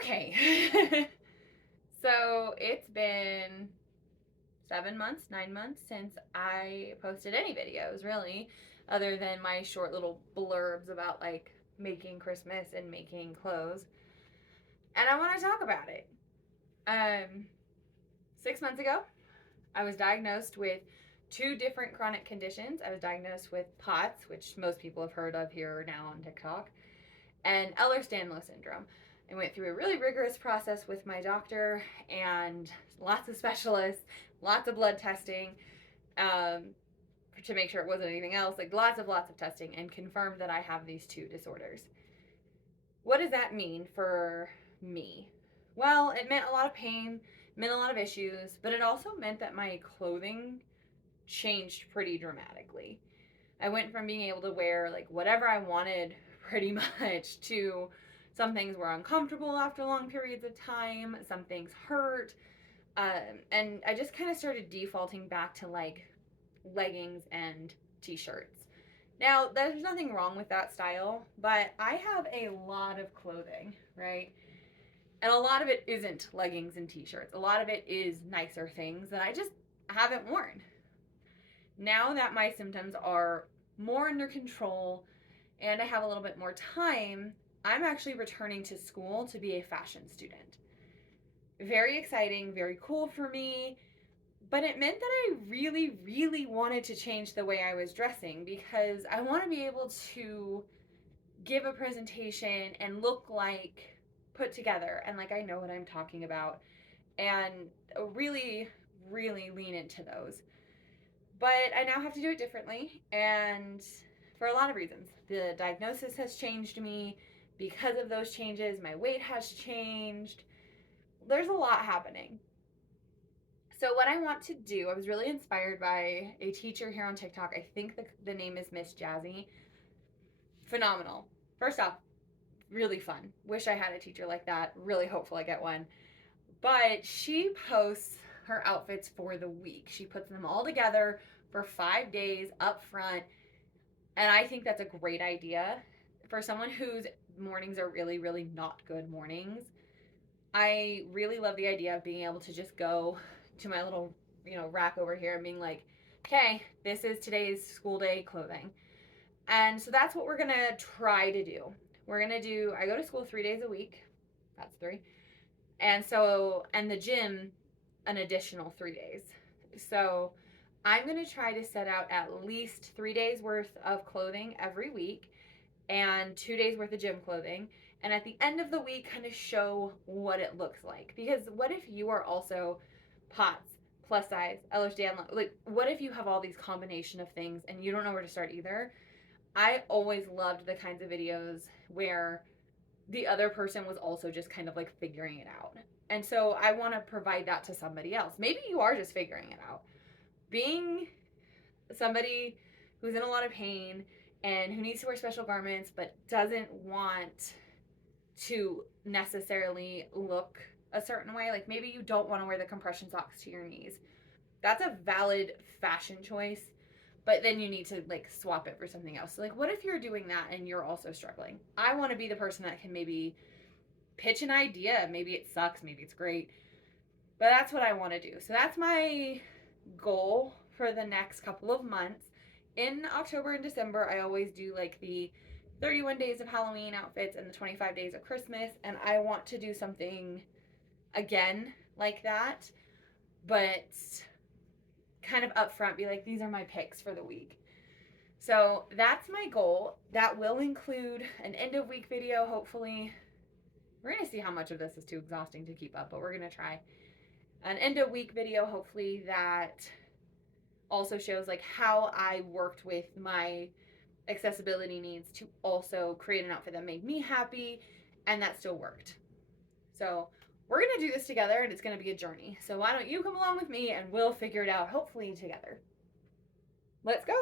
Okay. So it's been 7 months, 9 months since I posted any videos, really, other than my short little blurbs about like making Christmas and making clothes. And I want to talk about it. Um, 6 months ago, I was diagnosed with two different chronic conditions. I was diagnosed with POTS, which most people have heard of here now on TikTok, and Ehlers-Danlos syndrome. I went through a really rigorous process with my doctor and lots of specialists, lots of blood testing um, to make sure it wasn't anything else, like lots of testing, and confirmed that I have these two disorders. What does that mean for me? Well, it meant a lot of pain, meant a lot of issues, but it also meant that my clothing changed pretty dramatically. I went from being able to wear like whatever I wanted pretty much to some things were uncomfortable after long periods of time, some things hurt, and I just kind of started defaulting back to like leggings and t-shirts. Now, there's nothing wrong with that style, but I have a lot of clothing, right? And a lot of it isn't leggings and t-shirts. A lot of it is nicer things that I just haven't worn. Now that my symptoms are more under control and I have a little bit more time, I'm actually returning to school to be a fashion student. Very exciting, very cool for me, but it meant that I really wanted to change the way I was dressing because I want to be able to give a presentation and look like put together and like I know what I'm talking about and really lean into those. But I now have to do it differently and for a lot of reasons. The diagnosis has changed me. Because of those changes, my weight has changed. There's a lot happening. So, what I want to do, I was really inspired by a teacher here on TikTok. I think the name is Miss Jazzy. Phenomenal. First off, really fun. Wish I had a teacher like that. Really hopeful I get one. But she posts her outfits for the week. She puts them all together for 5 days up front. And I think that's a great idea. For someone whose mornings are really not good mornings, I really love the idea of being able to just go to my little, rack over here and being like, okay, this is today's school day clothing. And so that's what we're going to try to do. I go to school 3 days a week. That's three. And the gym, an additional 3 days. So I'm going to try to set out at least 3 days worth of clothing every week and 2 days worth of gym clothing. And at the end of the week, kind of show what it looks like. Because what if you are also POTS, plus size, Ehlers-Danlos? Like, what if you have all these combination of things and you don't know where to start either? I always loved the kinds of videos where the other person was also just kind of like figuring it out. And so I want to provide that to somebody else. Maybe you are just figuring it out. Being somebody who's in a lot of pain and who needs to wear special garments but doesn't want to necessarily look a certain way. Like maybe you don't want to wear the compression socks to your knees. That's a valid fashion choice, but then you need to like swap it for something else. So like what if you're doing that and you're also struggling? I want to be the person that can maybe pitch an idea. Maybe it sucks, maybe it's great. But that's what I want to do. So that's my goal for the next couple of months. In October and December, I always do like the 31 days of Halloween outfits and the 25 days of Christmas. And I want to do something again like that, but kind of upfront be like, these are my picks for the week. So that's my goal. That will include an end of week video, hopefully. We're going to see how much of this is too exhausting to keep up, but we're going to try. An end of week video, hopefully, that also shows like how I worked with my accessibility needs to also create an outfit that made me happy and that still worked. So we're going to do this together and it's going to be a journey. So why don't you come along with me and we'll figure it out, hopefully together. Let's go.